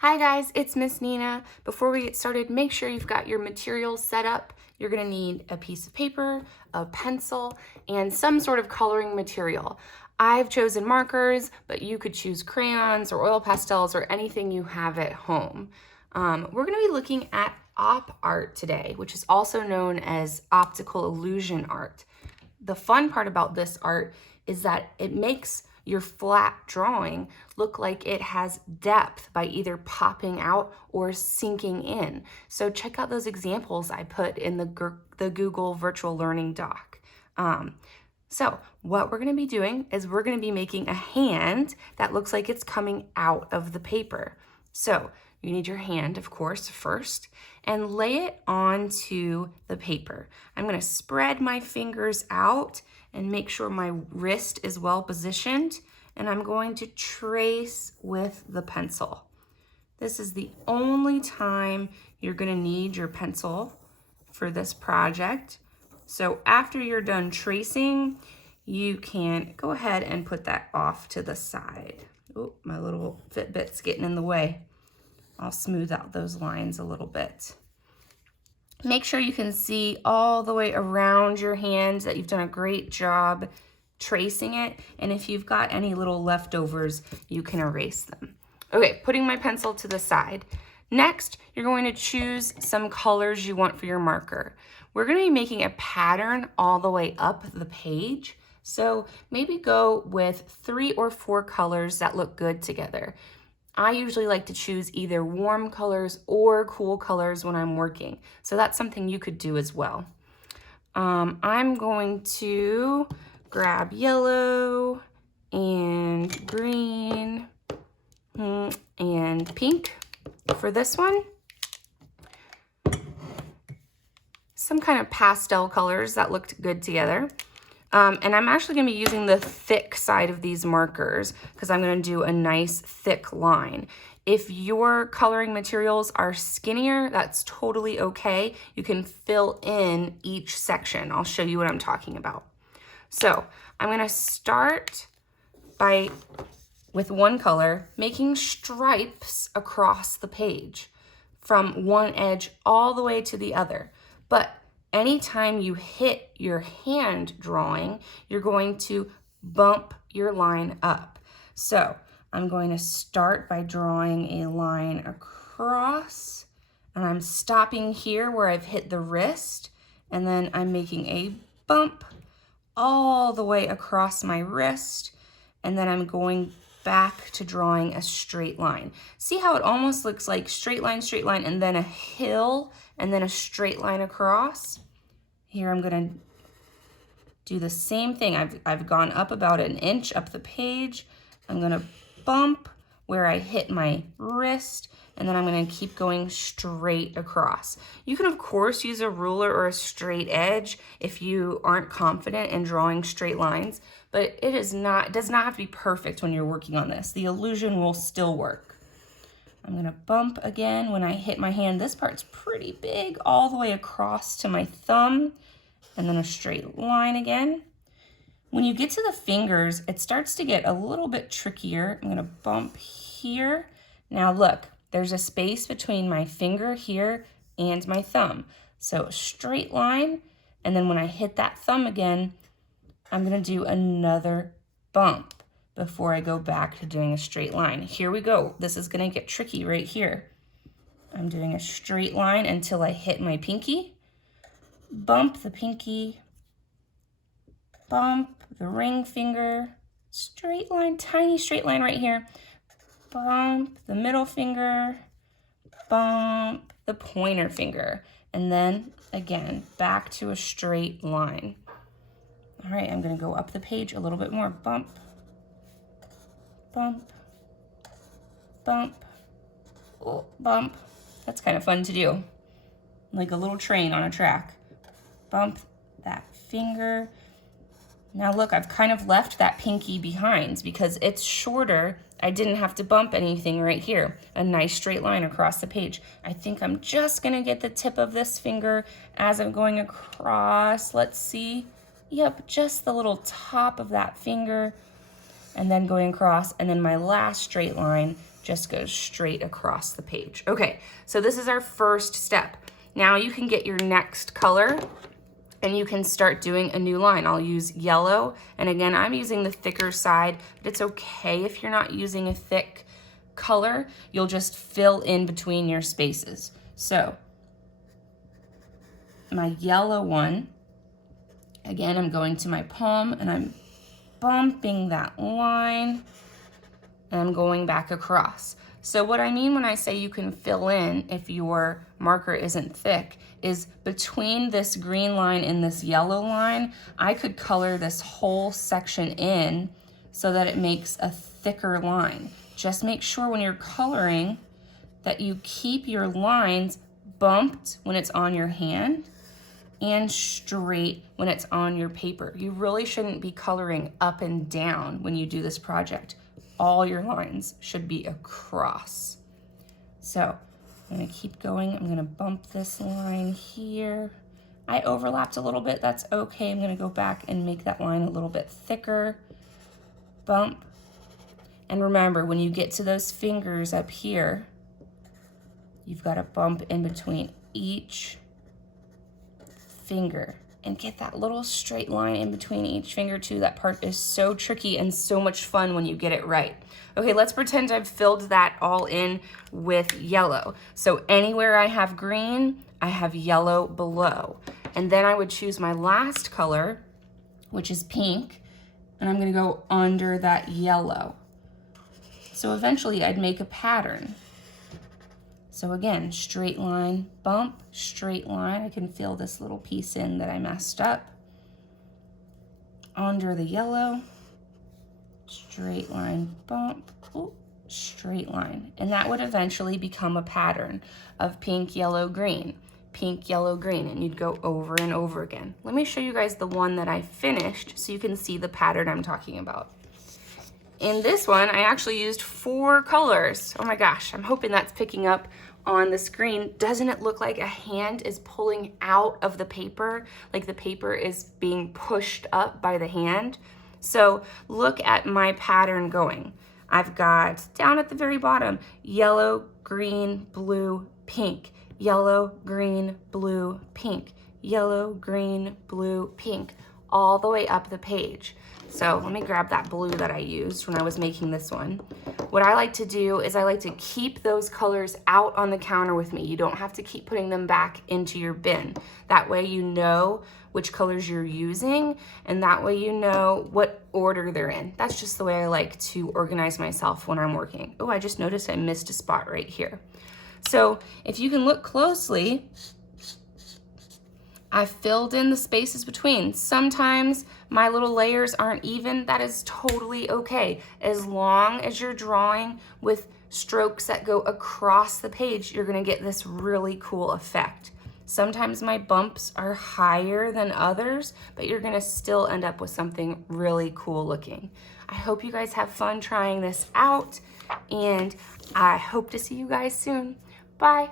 Hi guys, it's Miss Nina. Before we get started, make sure you've got your materials set up. You're gonna need a piece of paper, a pencil, and some sort of coloring material. I've chosen markers, but you could choose crayons or oil pastels or anything you have at home. We're gonna be looking at op art today, which is also known as optical illusion art. The fun part about this art is that it makes your flat drawing look like it has depth by either popping out or sinking in. So check out those examples I put in the Google Virtual Learning doc. So what we're gonna be doing is we're gonna be making a hand that looks like it's coming out of the paper. So you need your hand, of course, first, and lay it onto the paper. I'm gonna spread my fingers out and make sure my wrist is well positioned, and I'm going to trace with the pencil. This is the only time you're gonna need your pencil for this project. So after you're done tracing, you can go ahead and put that off to the side. Oh, my little Fitbit's getting in the way. I'll smooth out those lines a little bit. Make sure you can see all the way around your hand that you've done a great job tracing it. And if you've got any little leftovers, you can erase them. Okay, putting my pencil to the side. Next, you're going to choose some colors you want for your marker. We're going to be making a pattern all the way up the page. So maybe go with 3 or 4 colors that look good together. I usually like to choose either warm colors or cool colors when I'm working. So that's something you could do as well. I'm going to grab yellow and green and pink for this one. Some kind of pastel colors that looked good together. And I'm actually gonna be using the thick side of these markers because I'm gonna do a nice thick line. If your coloring materials are skinnier, that's totally okay. You can fill in each section. I'll show you what I'm talking about. So I'm gonna start with one color, making stripes across the page from one edge all the way to the other. But anytime you hit your hand drawing, you're going to bump your line up. So I'm going to start by drawing a line across, and I'm stopping here where I've hit the wrist, and then I'm making a bump all the way across my wrist, and then I'm going back to drawing a straight line. See how it almost looks like straight line, and then a hill, and then a straight line across? Here I'm gonna do the same thing. I've gone up about an inch up the page. I'm gonna bump where I hit my wrist, and then I'm gonna keep going straight across. You can of course use a ruler or a straight edge if you aren't confident in drawing straight lines, but it does not have to be perfect when you're working on this. The illusion will still work. I'm gonna bump again when I hit my hand. This part's pretty big, all the way across to my thumb, and then a straight line again. When you get to the fingers, it starts to get a little bit trickier. I'm gonna bump here. Now look, there's a space between my finger here and my thumb. So a straight line, and then when I hit that thumb again, I'm gonna do another bump before I go back to doing a straight line. Here we go. This is gonna get tricky right here. I'm doing a straight line until I hit my pinky, bump the pinky, bump the ring finger, straight line, tiny straight line right here, bump the middle finger, bump the pointer finger, and then again, back to a straight line. All right, I'm gonna go up the page a little bit more, bump, bump, bump, oh, bump. That's kind of fun to do, like a little train on a track. Bump that finger. Now look, I've kind of left that pinky behind because it's shorter. I didn't have to bump anything right here. A nice straight line across the page. I think I'm just gonna get the tip of this finger as I'm going across. Let's see. Yep, just the little top of that finger, and then going across, and then my last straight line just goes straight across the page. Okay, so this is our first step. Now you can get your next color and you can start doing a new line. I'll use yellow, and again, I'm using the thicker side, but it's okay if you're not using a thick color. You'll just fill in between your spaces. So my yellow one, again, I'm going to my palm and I'm bumping that line and I'm going back across. So what I mean when I say you can fill in if your marker isn't thick is between this green line and this yellow line, I could color this whole section in so that it makes a thicker line. Just make sure when you're coloring that you keep your lines bumped when it's on your hand and straight when it's on your paper. You really shouldn't be coloring up and down when you do this project. All your lines should be across. So I'm gonna keep going. I'm gonna bump this line here. I overlapped a little bit, that's okay. I'm gonna go back and make that line a little bit thicker. Bump. And remember, when you get to those fingers up here, you've got to bump in between each finger and get that little straight line in between each finger too. That part is so tricky and so much fun when you get it right. Okay, let's pretend I've filled that all in with yellow. So anywhere I have green, I have yellow below. And then I would choose my last color, which is pink, and I'm gonna go under that yellow. So eventually I'd make a pattern. So again, straight line, bump, straight line. I can fill this little piece in that I messed up. Under the yellow, straight line, bump, ooh, straight line. And that would eventually become a pattern of pink, yellow, green, pink, yellow, green, and you'd go over and over again. Let me show you guys the one that I finished so you can see the pattern I'm talking about. In this one, I actually used 4 colors. Oh my gosh, I'm hoping that's picking up on the screen. Doesn't it look like a hand is pulling out of the paper? Like the paper is being pushed up by the hand? So look at my pattern going. I've got down at the very bottom, yellow, green, blue, pink, yellow, green, blue, pink, yellow, green, blue, pink, all the way up the page. So let me grab that blue that I used when I was making this one. What I like to do is I like to keep those colors out on the counter with me. You don't have to keep putting them back into your bin. That way you know which colors you're using, and that way you know what order they're in. That's just the way I like to organize myself when I'm working. Oh, I just noticed I missed a spot right here. So if you can look closely, I filled in the spaces between. Sometimes my little layers aren't even. That is totally okay. As long as you're drawing with strokes that go across the page, you're gonna get this really cool effect. Sometimes my bumps are higher than others, but you're gonna still end up with something really cool looking. I hope you guys have fun trying this out, and I hope to see you guys soon. Bye.